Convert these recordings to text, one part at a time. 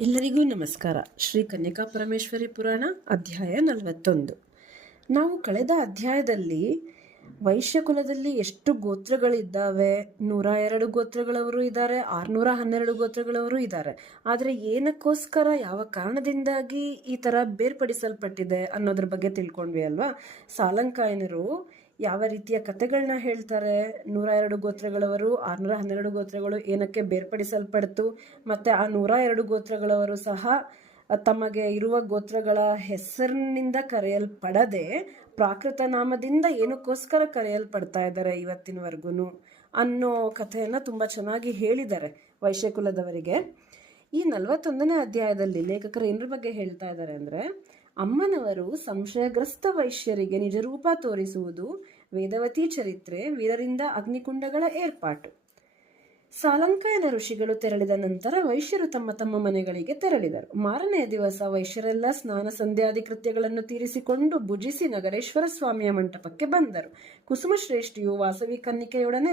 ಎಲ್ಲರಿಗೂ ನಮಸ್ಕಾರ. ಶ್ರೀ ಕನ್ಯಕಾ ಪರಮೇಶ್ವರಿ ಪುರಾಣ ಅಧ್ಯಾಯ 41. ನಾವು ಕಳೆದ ಅಧ್ಯಾಯದಲ್ಲಿ ವೈಶ್ಯ ಕುಲದಲ್ಲಿ ಎಷ್ಟು ಗೋತ್ರಗಳಿದ್ದಾವೆ, 102 ಗೋತ್ರಗಳವರು ಇದ್ದಾರೆ, 612 ಗೋತ್ರಗಳವರು ಇದ್ದಾರೆ. ಆದರೆ ಏನಕ್ಕೋಸ್ಕರ, ಯಾವ ಕಾರಣದಿಂದಾಗಿ ಈ ಥರ ಬೇರ್ಪಡಿಸಲ್ಪಟ್ಟಿದೆ ಅನ್ನೋದ್ರ ಬಗ್ಗೆ ತಿಳ್ಕೊಂಡ್ವಿ ಅಲ್ವಾ. ಸಾಲಂಕಾಯನರು ಯಾವ ರೀತಿಯ ಕಥೆಗಳನ್ನ ಹೇಳ್ತಾರೆ, 102 ಗೋತ್ರಗಳವರು, 612 ಗೋತ್ರಗಳು ಏನಕ್ಕೆ ಬೇರ್ಪಡಿಸಲ್ಪಡ್ತು, ಮತ್ತು ಆ 102 ಗೋತ್ರಗಳವರು ಸಹ ತಮಗೆ ಇರುವ ಗೋತ್ರಗಳ ಹೆಸರಿನಿಂದ ಕರೆಯಲ್ಪಡದೆ ಪ್ರಾಕೃತ ನಾಮದಿಂದ ಏನಕ್ಕೋಸ್ಕರ ಕರೆಯಲ್ಪಡ್ತಾ ಇದ್ದಾರೆ ಇವತ್ತಿನವರೆಗೂ ಅನ್ನೋ ಕಥೆಯನ್ನು ತುಂಬ ಚೆನ್ನಾಗಿ ಹೇಳಿದ್ದಾರೆ ವೈಶ್ಯಕುಲದವರಿಗೆ. ಈ 41ನೇ ಅಧ್ಯಾಯದಲ್ಲಿ ಲೇಖಕರು ಏನರ ಬಗ್ಗೆ ಹೇಳ್ತಾ ಇದ್ದಾರೆ ಅಂದರೆ, ಅಮ್ಮನವರು ಸಂಶಯಗ್ರಸ್ತ ವೈಶ್ಯರಿಗೆ ನಿಜರೂಪ ತೋರಿಸುವುದು, ವೇದವತಿ ಚರಿತ್ರೆ, ವೀರರಿಂದ ಅಗ್ನಿಕುಂಡಗಳ ಏರ್ಪಾಟು. ಸಾಲಂಕಾಯನ ಋಷಿಗಳು ತೆರಳಿದ ನಂತರ ವೈಶ್ಯರು ತಮ್ಮ ತಮ್ಮ ಮನೆಗಳಿಗೆ ತೆರಳಿದರು. ಮಾರನೆಯ ದಿವಸ ವೈಶ್ಯರೆಲ್ಲ ಸ್ನಾನ ಸಂಧ್ಯಾದಿ ಕೃತ್ಯಗಳನ್ನು ತೀರಿಸಿಕೊಂಡು ಭುಜಿಸಿ ನಗರೇಶ್ವರ ಸ್ವಾಮಿಯ ಮಂಟಪಕ್ಕೆ ಬಂದರು. ಕುಸುಮಶ್ರೇಷ್ಠಿಯು ವಾಸವಿ ಕನ್ನಿಕೆಯೊಡನೆ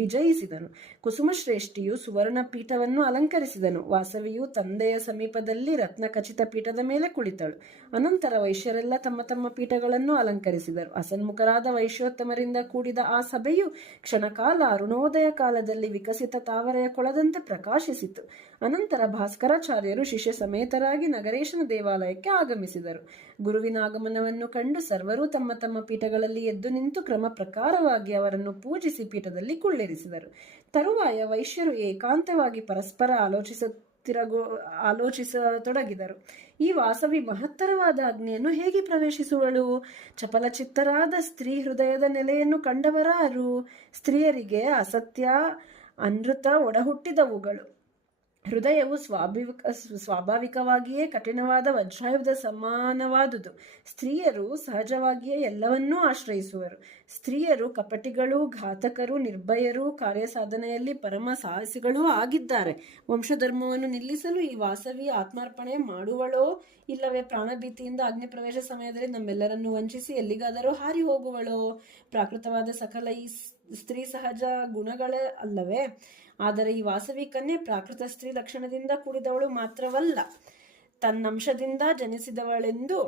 ವಿಜಯಿಸಿದನು. ಕುಸುಮಶ್ರೇಷ್ಠಿಯು ಸುವರ್ಣ ಪೀಠವನ್ನು ಅಲಂಕರಿಸಿದನು. ವಾಸವಿಯು ತಂದೆಯ ಸಮೀಪದಲ್ಲಿ ರತ್ನ ಖಚಿತ ಪೀಠದ ಮೇಲೆ ಕುಳಿತಳು. ಅನಂತರ ವೈಶ್ಯರೆಲ್ಲ ತಮ್ಮ ತಮ್ಮ ಪೀಠಗಳನ್ನು ಅಲಂಕರಿಸಿದರು. ಅಸನ್ಮುಖರಾದ ವೈಶ್ಯೋತ್ತಮರಿಂದ ಕೂಡಿದ ಆ ಸಭೆಯು ಕ್ಷಣಕಾಲ ಅರುಣೋದಯ ಕಾಲದಲ್ಲಿ ವಿಕಸಿತ ತಾವರೆಯ ಕೊಳದಂತೆ ಪ್ರಕಾಶಿಸಿತು. ಅನಂತರ ಭಾಸ್ಕರಾಚಾರ್ಯರು ಶಿಷ್ಯ ಸಮೇತರಾಗಿ ನಗರೇಶನ ದೇವಾಲಯಕ್ಕೆ ಆಗಮಿಸಿದರು. ಗುರುವಿನ ಆಗಮನವನ್ನು ಕಂಡು ಸರ್ವರೂ ತಮ್ಮ ತಮ್ಮ ಪೀಠಗಳಲ್ಲಿ ಎದ್ದು ನಿಂತು ಕ್ರಮ ಪ್ರಕಾರವಾಗಿ ಅವರನ್ನು ಪೂಜಿಸಿ ಪೀಠದಲ್ಲಿ ಕುಳ್ಳಿರಿಸಿದರು. ತರುವಾಯ ವೈಶ್ಯರು ಏಕಾಂತವಾಗಿ ಪರಸ್ಪರ ಆಲೋಚಿಸತೊಡಗಿದರು. ಈ ವಾಸವಿ ಮಹತ್ತರವಾದ ಅಗ್ನಿಯನ್ನು ಹೇಗೆ ಪ್ರವೇಶಿಸುವಳು? ಚಪಲಚಿತ್ತರಾದ ಸ್ತ್ರೀ ಹೃದಯದ ನೆಲೆಯನ್ನು ಕಂಡವರಾರು? ಸ್ತ್ರೀಯರಿಗೆ ಅಸತ್ಯ, ಅನೃತ ಒಡಹುಟ್ಟಿದವುಗಳು. ಹೃದಯವು ಸ್ವಾಭಾವಿಕವಾಗಿಯೇ ಕಠಿಣವಾದ ವಜ್ರಾಯುಧ ಸಮಾನವಾದುದು. ಸ್ತ್ರೀಯರು ಸಹಜವಾಗಿಯೇ ಎಲ್ಲವನ್ನೂ ಆಶ್ರಯಿಸುವರು. ಸ್ತ್ರೀಯರು ಕಪಟಿಗಳು, ಘಾತಕರು, ನಿರ್ಭಯರು, ಕಾರ್ಯಸಾಧನೆಯಲ್ಲಿ ಪರಮ ಸಾಹಸಿಗಳೂ ಆಗಿದ್ದಾರೆ. ವಂಶಧರ್ಮವನ್ನು ನಿಲ್ಲಿಸಲು ಈ ವಾಸವಿ ಆತ್ಮಾರ್ಪಣೆ ಮಾಡುವಳೋ, ಇಲ್ಲವೇ ಪ್ರಾಣಭೀತಿಯಿಂದ ಅಗ್ನಿ ಪ್ರವೇಶ ಸಮಯದಲ್ಲಿ ನಮ್ಮೆಲ್ಲರನ್ನು ವಂಚಿಸಿ ಎಲ್ಲಿಗಾದರೂ ಹಾರಿ ಹೋಗುವಳೋ? ಪ್ರಾಕೃತವಾದ ಸಕಲ ಈ ಸ್ತ್ರೀ ಸಹಜ ಗುಣಗಳೇ ಅಲ್ಲವೇ? ಆದರೆ ಈ ವಾಸವಿ ಕನ್ಯೆ ಪ್ರಾಕೃತ ಸ್ತ್ರೀ ಲಕ್ಷಣದಿಂದ ಕೂಡಿದವಳು ಮಾತ್ರವಲ್ಲ, ತನ್ನಂಶದಿಂದ ಜನಿಸಿದವಳೆಂದು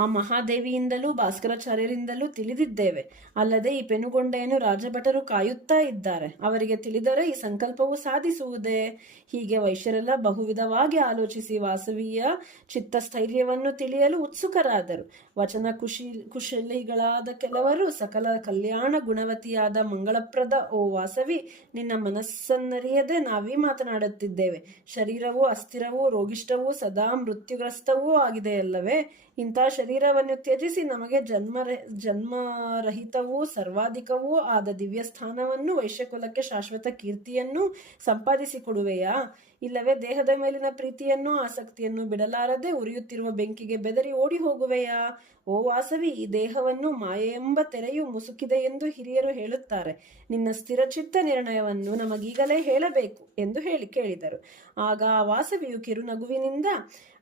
ಆ ಮಹಾದೇವಿಯಿಂದಲೂ ಭಾಸ್ಕರಾಚಾರ್ಯರಿಂದಲೂ ತಿಳಿದಿದ್ದೇವೆ. ಅಲ್ಲದೆ ಈ ಪೆನುಗೊಂಡೆಯನ್ನು ರಾಜಭಟರು ಕಾಯುತ್ತಾ ಇದ್ದಾರೆ. ಅವರಿಗೆ ತಿಳಿದರೆ ಈ ಸಂಕಲ್ಪವು ಸಾಧಿಸುವುದೇ? ಹೀಗೆ ವೈಶ್ಯರೆಲ್ಲ ಬಹುವಿಧವಾಗಿ ಆಲೋಚಿಸಿ ವಾಸವಿಯ ಚಿತ್ತಸ್ಥೈರ್ಯವನ್ನು ತಿಳಿಯಲು ಉತ್ಸುಕರಾದರು. ವಚನ ಕುಶಲಿಗಳಾದ ಕೆಲವರು, ಸಕಲ ಕಲ್ಯಾಣ ಗುಣವತಿಯಾದ ಮಂಗಳಪ್ರದ ಓ ವಾಸವಿ, ನಿನ್ನ ಮನಸ್ಸನ್ನರಿಯದೆ ನಾವೀ ಮಾತನಾಡುತ್ತಿದ್ದೇವೆ. ಶರೀರವು ಅಸ್ಥಿರವೂ ರೋಗಿಷ್ಠವೂ ಸದಾ ಮೃತ್ಯುಗ್ರಸ್ತವೂ ಆಗಿದೆಯಲ್ಲವೇ? ಇಂಥ ಶರೀರವನ್ನು ತ್ಯಜಿಸಿ ನಮಗೆ ಜನ್ಮರಹಿತವೂ ಸರ್ವಾಧಿಕವೂ ಆದ ದಿವ್ಯ ಸ್ಥಾನವನ್ನು, ವೈಶ್ಯಕುಲಕ್ಕೆ ಶಾಶ್ವತ ಕೀರ್ತಿಯನ್ನು ಸಂಪಾದಿಸಿಕೊಡುವೆಯಾ? ಇಲ್ಲವೇ ದೇಹದ ಮೇಲಿನ ಪ್ರೀತಿಯನ್ನು ಆಸಕ್ತಿಯನ್ನು ಬಿಡಲಾರದೆ ಉರಿಯುತ್ತಿರುವ ಬೆಂಕಿಗೆ ಬೆದರಿ ಓಡಿ ಹೋಗುವೆಯಾ? ಓ ವಾಸವಿ, ಈ ದೇಹವನ್ನು ಮಾಯೆಯೆಂಬ ತೆರೆಯು ಮುಸುಕಿದೆ ಎಂದು ಹಿರಿಯರು ಹೇಳುತ್ತಾರೆ. ನಿನ್ನ ಸ್ಥಿರಚಿತ್ತ ನಿರ್ಣಯವನ್ನು ನಮಗೀಗಲೇ ಹೇಳಬೇಕು ಎಂದು ಕೇಳಿದರು. ಆಗ ಆ ವಾಸವಿಯು ಕಿರುನಗುವಿನಿಂದ,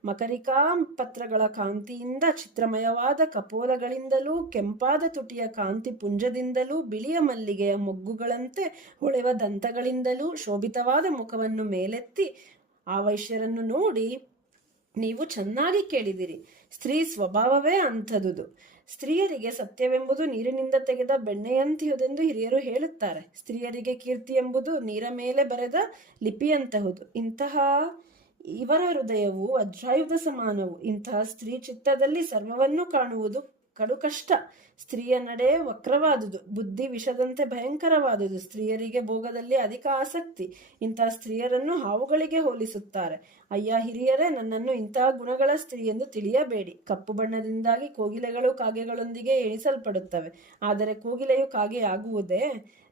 ಮಕರಿಕಾ ಪತ್ರಗಳ ಕಾಂತಿಯಿಂದ, ಚಿತ್ರಮಯವಾದ ಕಪೋಲಗಳಿಂದಲೂ, ಕೆಂಪಾದ ತುಟಿಯ ಕಾಂತಿ ಪುಂಜದಿಂದಲೂ, ಬಿಳಿಯ ಮಲ್ಲಿಗೆಯ ಮೊಗ್ಗುಗಳಂತೆ ಹೊಳೆವ ದಂತಗಳಿಂದಲೂ ಶೋಭಿತವಾದ ಮುಖವನ್ನು ಮೇಲೆತ್ತಿ ಆ ವೈಶ್ಯರನ್ನು ನೋಡಿ, ನೀವು ಚೆನ್ನಾಗಿ ಕೇಳಿದಿರಿ. ಸ್ತ್ರೀ ಸ್ವಭಾವವೇ ಅಂಥದುದು. ಸ್ತ್ರೀಯರಿಗೆ ಸತ್ಯವೆಂಬುದು ನೀರಿನಿಂದ ತೆಗೆದ ಬೆಣ್ಣೆಯಂತಿಹುದೆಂದು ಹಿರಿಯರು ಹೇಳುತ್ತಾರೆ. ಸ್ತ್ರೀಯರಿಗೆ ಕೀರ್ತಿ ಎಂಬುದು ನೀರ ಮೇಲೆ ಬರೆದ ಲಿಪಿಯಂತಹುದು. ಇವರ ಹೃದಯವು ವಜ್ರಾಯುಧ ಸಮಾನವು. ಇಂತಹ ಸ್ತ್ರೀ ಚಿತ್ತದಲ್ಲಿ ಸರ್ವವನ್ನು ಕಾಣುವುದು ಕಡು ಕಷ್ಟ. ಸ್ತ್ರೀಯ ನಡೆ ವಕ್ರವಾದುದು, ಬುದ್ಧಿ ವಿಷದಂತೆ ಭಯಂಕರವಾದುದು. ಸ್ತ್ರೀಯರಿಗೆ ಭೋಗದಲ್ಲಿ ಅಧಿಕ ಆಸಕ್ತಿ. ಇಂತಹ ಸ್ತ್ರೀಯರನ್ನು ಹಾವುಗಳಿಗೆ ಹೋಲಿಸುತ್ತಾರೆ. ಅಯ್ಯ ಹಿರಿಯರೇ, ನನ್ನನ್ನು ಇಂತಹ ಗುಣಗಳ ಸ್ತ್ರೀ ಎಂದು ತಿಳಿಯಬೇಡಿ. ಕಪ್ಪು ಬಣ್ಣದಿಂದಾಗಿ ಕೋಗಿಲೆಗಳು ಕಾಗೆಗಳೊಂದಿಗೆ ಎಣಿಸಲ್ಪಡುತ್ತವೆ. ಆದರೆ ಕೋಗಿಲೆಯು ಕಾಗೆಯಾಗುವುದೇ?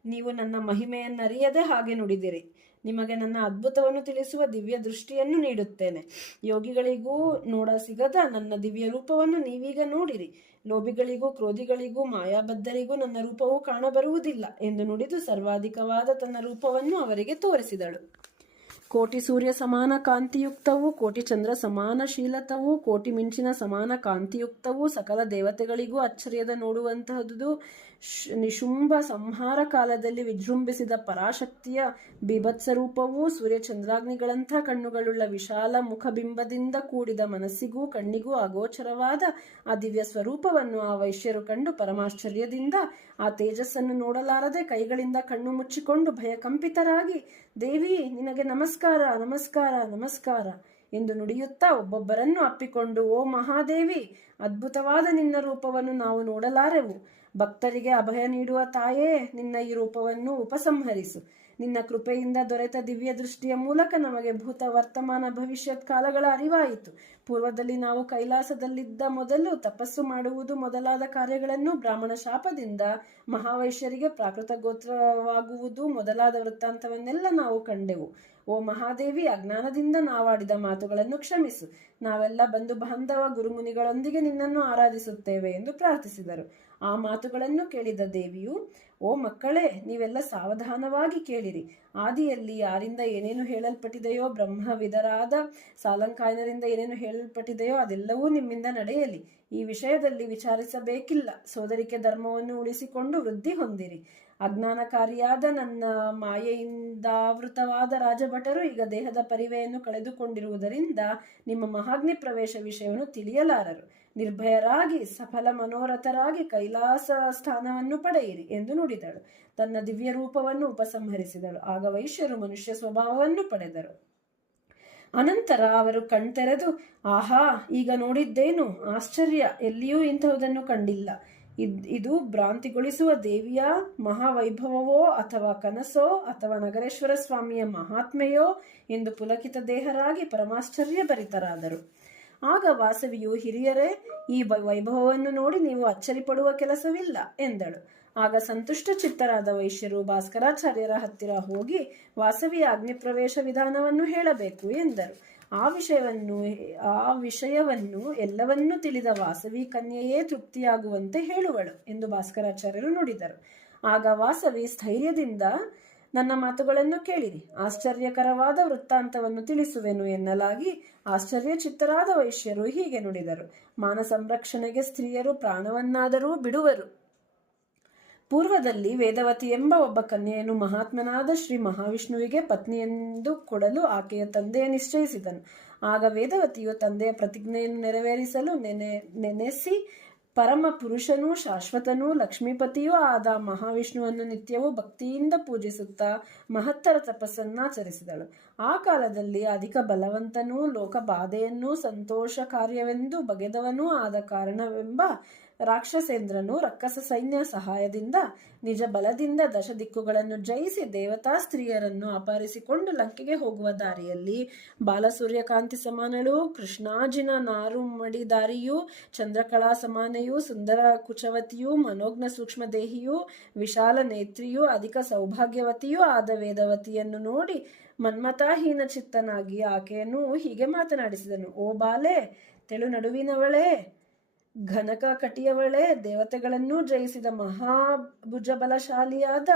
ನೀವು ನನ್ನ ಮಹಿಮೆಯನ್ನರಿಯದೆ ಹಾಗೆ ನುಡಿದಿರಿ. ನಿಮಗೆ ನನ್ನ ಅದ್ಭುತವನ್ನು ತಿಳಿಸುವ ದಿವ್ಯ ದೃಷ್ಟಿಯನ್ನು ನೀಡುತ್ತೇನೆ. ಯೋಗಿಗಳಿಗೂ ನೋಡ ಸಿಗದ ನನ್ನ ದಿವ್ಯ ರೂಪವನ್ನು ನೀವೀಗ ನೋಡಿರಿ. ಲೋಭಿಗಳಿಗೂ ಕ್ರೋಧಿಗಳಿಗೂ ಮಾಯಾಬದ್ಧರಿಗೂ ನನ್ನ ರೂಪವು ಕಾಣಬರುವುದಿಲ್ಲ ಎಂದು ನುಡಿದು ಸರ್ವಾಧಿಕವಾದ ತನ್ನ ರೂಪವನ್ನು ಅವರಿಗೆ ತೋರಿಸಿದಳು. ಕೋಟಿ ಸೂರ್ಯ ಸಮಾನ ಕಾಂತಿಯುಕ್ತವೂ, ಕೋಟಿ ಚಂದ್ರ ಸಮಾನ ಶೀಲತವೂ, ಕೋಟಿ ಮಿಂಚಿನ ಸಮಾನ ಕಾಂತಿಯುಕ್ತವೂ, ಸಕಲ ದೇವತೆಗಳಿಗೂ ಅಚ್ಚರಿಯದ ನೋಡುವಂತಹದ್ದು, ನಿಶುಂಭ ಸಂಹಾರ ಕಾಲದಲ್ಲಿ ವಿಜೃಂಭಿಸಿದ ಪರಾಶಕ್ತಿಯ ಬೀಭತ್ಸ ರೂಪವೂ ಸೂರ್ಯಚಂದ್ರಾಗ್ನಿಗಳಂಥ ಕಣ್ಣುಗಳುಳ್ಳ ವಿಶಾಲ ಮುಖಬಿಂಬದಿಂದ ಕೂಡಿದ ಮನಸ್ಸಿಗೂ ಕಣ್ಣಿಗೂ ಅಗೋಚರವಾದ ಆ ದಿವ್ಯ ಸ್ವರೂಪವನ್ನು ಆ ವೈಶ್ಯರು ಕಂಡು ಪರಮಾಶ್ಚರ್ಯದಿಂದ ಆ ತೇಜಸ್ಸನ್ನು ನೋಡಲಾರದೆ ಕೈಗಳಿಂದ ಕಣ್ಣು ಮುಚ್ಚಿಕೊಂಡು ಭಯಕಂಪಿತರಾಗಿ, ದೇವಿ ನಿನಗೆ ನಮಸ್ಕಾರ, ನಮಸ್ಕಾರ, ನಮಸ್ಕಾರ ಎಂದು ನುಡಿಯುತ್ತಾ ಒಬ್ಬೊಬ್ಬರನ್ನು ಅಪ್ಪಿಕೊಂಡು, ಓ ಮಹಾದೇವಿ, ಅದ್ಭುತವಾದ ನಿನ್ನ ರೂಪವನ್ನು ನಾವು ನೋಡಲಾರೆವು. ಭಕ್ತರಿಗೆ ಅಭಯ ನೀಡುವ ತಾಯೇ, ನಿನ್ನ ಈ ರೂಪವನ್ನು ಉಪಸಂಹರಿಸು. ನಿನ್ನ ಕೃಪೆಯಿಂದ ದೊರೆತ ದಿವ್ಯ ದೃಷ್ಟಿಯ ಮೂಲಕ ನಮಗೆ ಭೂತ ವರ್ತಮಾನ ಭವಿಷ್ಯತ್ ಕಾಲಗಳ ಅರಿವಾಯಿತು. ಪೂರ್ವದಲ್ಲಿ ನಾವು ಕೈಲಾಸದಲ್ಲಿದ್ದ ಮೊದಲು ತಪಸ್ಸು ಮಾಡುವುದು ಮೊದಲಾದ ಕಾರ್ಯಗಳನ್ನು ಬ್ರಾಹ್ಮಣ ಶಾಪದಿಂದ ಮಹಾವೈಶ್ಯರಿಗೆ ಪ್ರಾಕೃತ ಗೋತ್ರವಾಗುವುದು ಮೊದಲಾದ ವೃತ್ತಾಂತವನ್ನೆಲ್ಲ ನಾವು ಕಂಡೆವು. ಓ ಮಹಾದೇವಿ, ಅಜ್ಞಾನದಿಂದ ನಾವಾಡಿದ ಮಾತುಗಳನ್ನು ಕ್ಷಮಿಸು. ನಾವೆಲ್ಲ ಬಂಧು ಬಾಂಧವ ಗುರುಮುನಿಗಳೊಂದಿಗೆ ನಿನ್ನನ್ನು ಆರಾಧಿಸುತ್ತೇವೆ ಎಂದು ಪ್ರಾರ್ಥಿಸಿದರು. ಆ ಮಾತುಗಳನ್ನು ಕೇಳಿದ ದೇವಿಯು, ಓ ಮಕ್ಕಳೇ, ನೀವೆಲ್ಲ ಸಾವಧಾನವಾಗಿ ಕೇಳಿರಿ. ಆದಿಯಲ್ಲಿ ಯಾರಿಂದ ಏನೇನು ಹೇಳಲ್ಪಟ್ಟಿದೆಯೋ, ಬ್ರಹ್ಮವಿದರಾದ ಸಾಲಂಕಾಯನರಿಂದ ಏನೇನು ಹೇಳಲ್ಪಟ್ಟಿದೆಯೋ ಅದೆಲ್ಲವೂ ನಿಮ್ಮಿಂದ ನಡೆಯಲಿ. ಈ ವಿಷಯದಲ್ಲಿ ವಿಚಾರಿಸಬೇಕಿಲ್ಲ. ಸೋದರಿಕೆ ಧರ್ಮವನ್ನು ಉಳಿಸಿಕೊಂಡು ವೃದ್ಧಿ ಹೊಂದಿರಿ. ಅಜ್ಞಾನಕಾರಿಯಾದ ನನ್ನ ಮಾಯೆಯಿಂದಾವೃತವಾದ ರಾಜಭಟರು ಈಗ ದೇಹದ ಪರಿವೆಯನ್ನು ಕಳೆದುಕೊಂಡಿರುವುದರಿಂದ ನಿಮ್ಮ ಮಹಾಗ್ನಿ ಪ್ರವೇಶ ವಿಷಯವನ್ನು ತಿಳಿಯಲಾರರು. ನಿರ್ಭಯರಾಗಿ ಸಫಲ ಮನೋರಥರಾಗಿ ಕೈಲಾಸ ಸ್ಥಾನವನ್ನು ಪಡೆಯಿರಿ ಎಂದು ನುಡಿದಳು. ತನ್ನ ದಿವ್ಯ ರೂಪವನ್ನು ಉಪಸಂಹರಿಸಿದಳು. ಆಗ ವೈಶ್ಯರು ಮನುಷ್ಯ ಸ್ವಭಾವವನ್ನು ಪಡೆದರು. ಅನಂತರ ಅವರು ಕಣ್ತೆರೆದು, ಆಹಾ, ಈಗ ನೋಡಿದ್ದೇನು ಆಶ್ಚರ್ಯ, ಎಲ್ಲಿಯೂ ಇಂತಹುದನ್ನು ಕಂಡಿಲ್ಲ. ಇದು ಭ್ರಾಂತಿಗೊಳಿಸುವ ದೇವಿಯ ಮಹಾವೈಭವವೋ ಅಥವಾ ಕನಸೋ ಅಥವಾ ನಗರೇಶ್ವರ ಸ್ವಾಮಿಯ ಮಹಾತ್ಮೆಯೋ ಎಂದು ಪುಲಕಿತ ದೇಹರಾಗಿ ಪರಮಾಶ್ಚರ್ಯ ಭರಿತರಾದರು. ಆಗ ವಾಸವಿಯು, ಹಿರಿಯರೇ, ಈ ವೈಭವವನ್ನು ನೋಡಿ ನೀವು ಅಚ್ಚರಿಪಡುವ ಕೆಲಸವಿಲ್ಲ ಎಂದಳು. ಆಗ ಸಂತುಷ್ಟ ಚಿತ್ತರಾದ ವೈಶ್ಯರು ಭಾಸ್ಕರಾಚಾರ್ಯರ ಹತ್ತಿರ ಹೋಗಿ ವಾಸವಿಯ ಅಗ್ನಿಪ್ರವೇಶ ವಿಧಾನವನ್ನು ಹೇಳಬೇಕು ಎಂದರು. ಆ ವಿಷಯವನ್ನು ಎಲ್ಲವನ್ನೂ ತಿಳಿದ ವಾಸವಿ ಕನ್ಯೆಯೇ ತೃಪ್ತಿಯಾಗುವಂತೆ ಹೇಳುವಳು ಎಂದು ಭಾಸ್ಕರಾಚಾರ್ಯರು ನುಡಿದರು. ಆಗ ವಾಸವಿ ಸ್ಥೈರ್ಯದಿಂದ, ನನ್ನ ಮಾತುಗಳನ್ನು ಕೇಳಿರಿ, ಆಶ್ಚರ್ಯಕರವಾದ ವೃತ್ತಾಂತವನ್ನು ತಿಳಿಸುವೆನು ಎನ್ನಲಾಗಿ ಆಶ್ಚರ್ಯಚಿತ್ತರಾದ ವೈಶ್ಯರು ಹೀಗೆ ನುಡಿದರು. ಮಾನ ಸಂರಕ್ಷಣೆಗೆ ಸ್ತ್ರೀಯರು ಪ್ರಾಣವನ್ನಾದರೂ ಬಿಡುವರು. ಪೂರ್ವದಲ್ಲಿ ವೇದವತಿ ಎಂಬ ಒಬ್ಬ ಕನ್ಯೆಯನ್ನು ಮಹಾತ್ಮನಾದ ಶ್ರೀ ಮಹಾವಿಷ್ಣುವಿಗೆ ಪತ್ನಿಯೆಂದು ಕೊಡಲು ಆಕೆಯ ತಂದೆಯ ನಿಶ್ಚಯಿಸಿದನು. ಆಗ ವೇದವತಿಯು ತಂದೆಯ ಪ್ರತಿಜ್ಞೆಯನ್ನು ನೆರವೇರಿಸಲು ನೆನೆಸಿ ಪರಮ ಪುರುಷನೂ ಶಾಶ್ವತನೂ ಲಕ್ಷ್ಮೀಪತಿಯೂ ಆದ ಮಹಾವಿಷ್ಣುವನ್ನು ನಿತ್ಯವೂ ಭಕ್ತಿಯಿಂದ ಪೂಜಿಸುತ್ತಾ ಮಹತ್ತರ ತಪಸ್ಸನ್ನಾಚರಿಸಿದಳು. ಆ ಕಾಲದಲ್ಲಿ ಅಧಿಕ ಬಲವಂತನೂ ಲೋಕ ಬಾಧೆಯನ್ನೂ ಸಂತೋಷ ಕಾರ್ಯವೆಂದು ಬಗೆದವನೂ ಆದ ಕಾರಣವೆಂಬ ರಾಕ್ಷಸೇಂದ್ರನು ರಕ್ಕಸ ಸೈನ್ಯ ಸಹಾಯದಿಂದ ನಿಜ ಬಲದಿಂದ ದಶ ದಿಕ್ಕುಗಳನ್ನು ಜಯಿಸಿ ದೇವತಾ ಸ್ತ್ರೀಯರನ್ನು ಅಪಹರಿಸಿಕೊಂಡು ಲಂಕೆಗೆ ಹೋಗುವ ದಾರಿಯಲ್ಲಿ ಬಾಲಸೂರ್ಯಕಾಂತಿ ಸಮಾನಳು, ಕೃಷ್ಣಾಜಿನ ನಾರು ಮಡಿದಾರಿಯೂ, ಚಂದ್ರಕಲಾ ಸಮಾನೆಯೂ, ಸುಂದರ ಕುಚವತಿಯೂ, ಮನೋಜ್ಞ ಸೂಕ್ಷ್ಮದೇಹಿಯೂ, ವಿಶಾಲ ನೇತ್ರಿಯೂ, ಅಧಿಕ ಸೌಭಾಗ್ಯವತಿಯೂ ಆದ ವೇದವತಿಯನ್ನು ನೋಡಿ ಮನ್ಮಥಹೀನ ಚಿತ್ತನಾಗಿ ಆಕೆಯನ್ನು ಹೀಗೆ ಮಾತನಾಡಿಸಿದನು. ಓ ಬಾಲೆ, ತೆಳು ನಡುವಿನವಳೇ, ಘನಕ ಕಟಿಯವಳೇ, ದೇವತೆಗಳನ್ನೂ ಜಯಿಸಿದ ಮಹಾಭುಜಬಲಶಾಲಿಯಾದ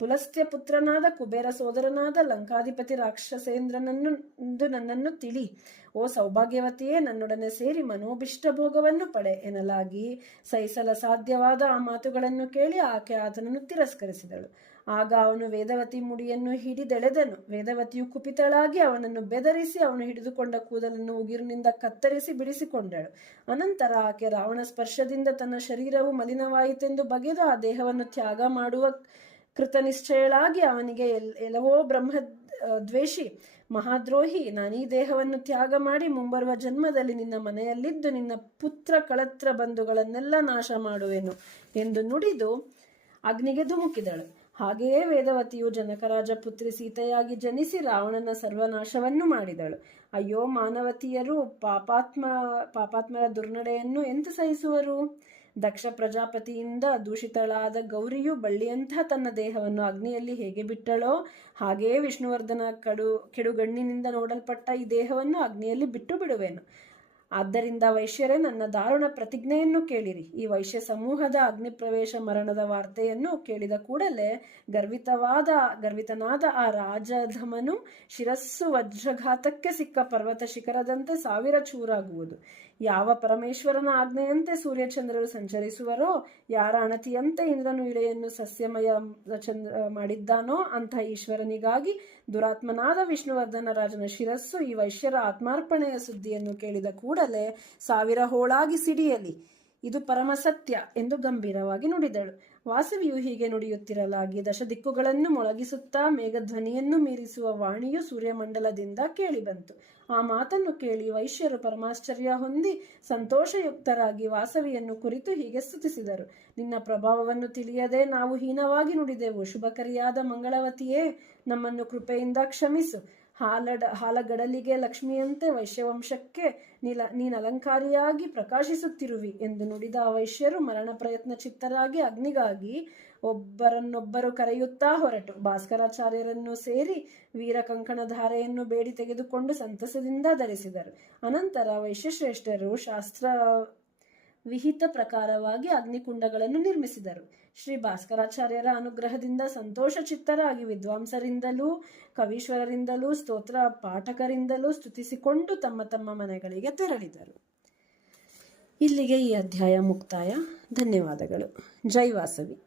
ಪುಲಸ್ತ್ಯ ಪುತ್ರನಾದ ಕುಬೇರ ಸೋದರನಾದ ಲಂಕಾಧಿಪತಿ ರಾಕ್ಷಸೇಂದ್ರನನ್ನು ನನ್ನನ್ನು ತಿಳಿ. ಓ ಸೌಭಾಗ್ಯವತಿಯೇ, ನನ್ನೊಡನೆ ಸೇರಿ ಮನೋಭಿಷ್ಟ ಭೋಗವನ್ನು ಪಡೆ ಎನ್ನಲಾಗಿ ಸಹಿಸಲ ಸಾಧ್ಯವಾದ ಆ ಮಾತುಗಳನ್ನು ಕೇಳಿ ಆಕೆ ಆತನನ್ನು ತಿರಸ್ಕರಿಸಿದಳು. ಆಗ ಅವನು ವೇದವತಿ ಮುಡಿಯನ್ನು ಹಿಡಿದೆಳೆದನು. ವೇದವತಿಯು ಕುಪಿತಳಾಗಿ ಅವನನ್ನು ಬೆದರಿಸಿ ಅವನು ಹಿಡಿದುಕೊಂಡ ಕೂದಲನ್ನು ಉಗಿರಿನಿಂದ ಕತ್ತರಿಸಿ ಬಿಡಿಸಿಕೊಂಡಳು. ಅನಂತರ ಆಕೆ ರಾವಣ ಸ್ಪರ್ಶದಿಂದ ತನ್ನ ಶರೀರವು ಮಲಿನವಾಯಿತೆಂದು ಬಗೆದು ಆ ದೇಹವನ್ನು ತ್ಯಾಗ ಮಾಡುವ ಕೃತನಿಶ್ಚಯಳಾಗಿ ಅವನಿಗೆ, ಎಲ್ಲವೋ ಬ್ರಹ್ಮ ದ್ವೇಷಿ, ಮಹಾದ್ರೋಹಿ, ನಾನೀ ದೇಹವನ್ನು ತ್ಯಾಗ ಮಾಡಿ ಮುಂಬರುವ ಜನ್ಮದಲ್ಲಿ ನಿನ್ನ ಮನೆಯಲ್ಲಿದ್ದು ನಿನ್ನ ಪುತ್ರ ಕಳತ್ರ ಬಂಧುಗಳನ್ನೆಲ್ಲ ನಾಶ ಮಾಡುವೆನು ಎಂದು ನುಡಿದು ಅಗ್ನಿಗೆ ಧುಮುಕಿದಳು. ಹಾಗೆಯೇ ವೇದವತಿಯು ಜನಕರಾಜ ಪುತ್ರಿ ಸೀತೆಯಾಗಿ ಜನಿಸಿ ರಾವಣನ ಸರ್ವನಾಶವನ್ನು ಮಾಡಿದಳು. ಅಯ್ಯೋ ಮಾನವತಿಯರು, ಪಾಪಾತ್ಮರ ದುರ್ನಡೆಯನ್ನು ಎಂತ ಸಹಿಸುವರು? ದಕ್ಷ ಪ್ರಜಾಪತಿಯಿಂದ ದೂಷಿತಳಾದ ಗೌರಿಯು ಬಳ್ಳಿಯಂತಹ ತನ್ನ ದೇಹವನ್ನು ಅಗ್ನಿಯಲ್ಲಿ ಹೇಗೆ ಬಿಟ್ಟಳೋ ಹಾಗೆಯೇ ವಿಷ್ಣುವರ್ಧನ ಕೆಡುಗಣ್ಣಿನಿಂದ ನೋಡಲ್ಪಟ್ಟ ಈ ದೇಹವನ್ನು ಅಗ್ನಿಯಲ್ಲಿ ಬಿಟ್ಟು ಬಿಡುವೆನು. ಆದ್ದರಿಂದ ವೈಶ್ಯರೇ, ನನ್ನ ದಾರುಣ ಪ್ರತಿಜ್ಞೆಯನ್ನು ಕೇಳಿರಿ. ಈ ವೈಶ್ಯ ಸಮೂಹದ ಅಗ್ನಿಪ್ರವೇಶ ಮರಣದ ವಾರ್ತೆಯನ್ನು ಕೇಳಿದ ಕೂಡಲೇ ಗರ್ವಿತನಾದ ಆ ರಾಜಧಮನು ಶಿರಸ್ಸು ವಜ್ರಘಾತಕ್ಕೆ ಸಿಕ್ಕ ಪರ್ವತ ಶಿಖರದಂತೆ 1000 ಚೂರಾಗುವುದು. ಯಾವ ಪರಮೇಶ್ವರನ ಆಜ್ಞೆಯಂತೆ ಸೂರ್ಯಚಂದ್ರರು ಸಂಚರಿಸುವರೋ, ಯಾರ ಅಣತಿಯಂತೆ ಇಂದ್ರನು ಇಳೆಯನ್ನು ಸಸ್ಯಮಯ ಮಾಡಿದ್ದಾನೋ ಅಂಥ ಈಶ್ವರನಿಗಾಗಿ ದುರಾತ್ಮನಾದ ವಿಷ್ಣುವರ್ಧನ ರಾಜನ ಶಿರಸ್ಸು ಈ ವೈಶ್ಯರ ಆತ್ಮಾರ್ಪಣೆಯ ಸುದ್ದಿಯನ್ನು ಕೇಳಿದ ಕೂಡಲೇ 1000 ಹೋಳಾಗಿ ಸಿಡಿಯಲಿ, ಇದು ಪರಮಸತ್ಯ ಎಂದು ಗಂಭೀರವಾಗಿ ನುಡಿದಳು. ವಾಸವಿಯು ಹೀಗೆ ನುಡಿಯುತ್ತಿರಲಾಗಿ ದಶದಿಕ್ಕುಗಳನ್ನು ಮೊಳಗಿಸುತ್ತಾ ಮೇಘಧ್ವನಿಯನ್ನು ಮೀರಿಸುವ ವಾಣಿಯು ಸೂರ್ಯಮಂಡಲದಿಂದ ಕೇಳಿಬಂತು. ಆ ಮಾತನ್ನು ಕೇಳಿ ವೈಶ್ಯರು ಪರಮಾಶ್ಚರ್ಯ ಹೊಂದಿ ಸಂತೋಷಯುಕ್ತರಾಗಿ ವಾಸವಿಯನ್ನು ಕುರಿತು ಹೀಗೆ ಸ್ತುತಿಸಿದರು. ನಿನ್ನ ಪ್ರಭಾವವನ್ನು ತಿಳಿಯದೆ ನಾವು ಹೀನವಾಗಿ ನುಡಿದೆವು. ಶುಭಕರಿಯಾದ ಮಂಗಳವತಿಯೇ, ನಮ್ಮನ್ನು ಕೃಪೆಯಿಂದ ಕ್ಷಮಿಸು. ಹಾಲಗಡಲಿಗೆ ಲಕ್ಷ್ಮಿಯಂತೆ ವೈಶ್ಯವಂಶಕ್ಕೆ ನೀನಲಂಕಾರಿಯಾಗಿ ಪ್ರಕಾಶಿಸುತ್ತಿರುವಿ ಎಂದು ನುಡಿದ ವೈಶ್ಯರು ಮರಣ ಪ್ರಯತ್ನ ಚಿತ್ತರಾಗಿ ಅಗ್ನಿಗಾಗಿ ಒಬ್ಬರನ್ನೊಬ್ಬರು ಕರೆಯುತ್ತಾ ಹೊರಟು ಭಾಸ್ಕರಾಚಾರ್ಯರನ್ನು ಸೇರಿ ವೀರ ಕಂಕಣಧಾರೆಯನ್ನು ಬೇಡಿ ತೆಗೆದುಕೊಂಡು ಸಂತಸದಿಂದ ಧರಿಸಿದರು. ಅನಂತರ ವೈಶ್ಯಶ್ರೇಷ್ಠರು ಶಾಸ್ತ್ರ ವಿಹಿತ ಪ್ರಕಾರವಾಗಿ ಅಗ್ನಿಕುಂಡಗಳನ್ನು ನಿರ್ಮಿಸಿದರು. ಶ್ರೀ ಭಾಸ್ಕರಾಚಾರ್ಯರ ಅನುಗ್ರಹದಿಂದ ಸಂತೋಷ ಚಿತ್ತರಾಗಿ ವಿದ್ವಾಂಸರಿಂದಲೂ ಕವೀಶ್ವರರಿಂದಲೂ ಸ್ತೋತ್ರ ಪಾಠಕರಿಂದಲೂ ಸ್ತುತಿಸಿಕೊಂಡು ತಮ್ಮ ತಮ್ಮ ಮನೆಗಳಿಗೆ ತೆರಳಿದರು. ಇಲ್ಲಿಗೆ ಈ ಅಧ್ಯಾಯ ಮುಕ್ತಾಯ. ಧನ್ಯವಾದಗಳು. ಜೈ ವಾಸವಿ.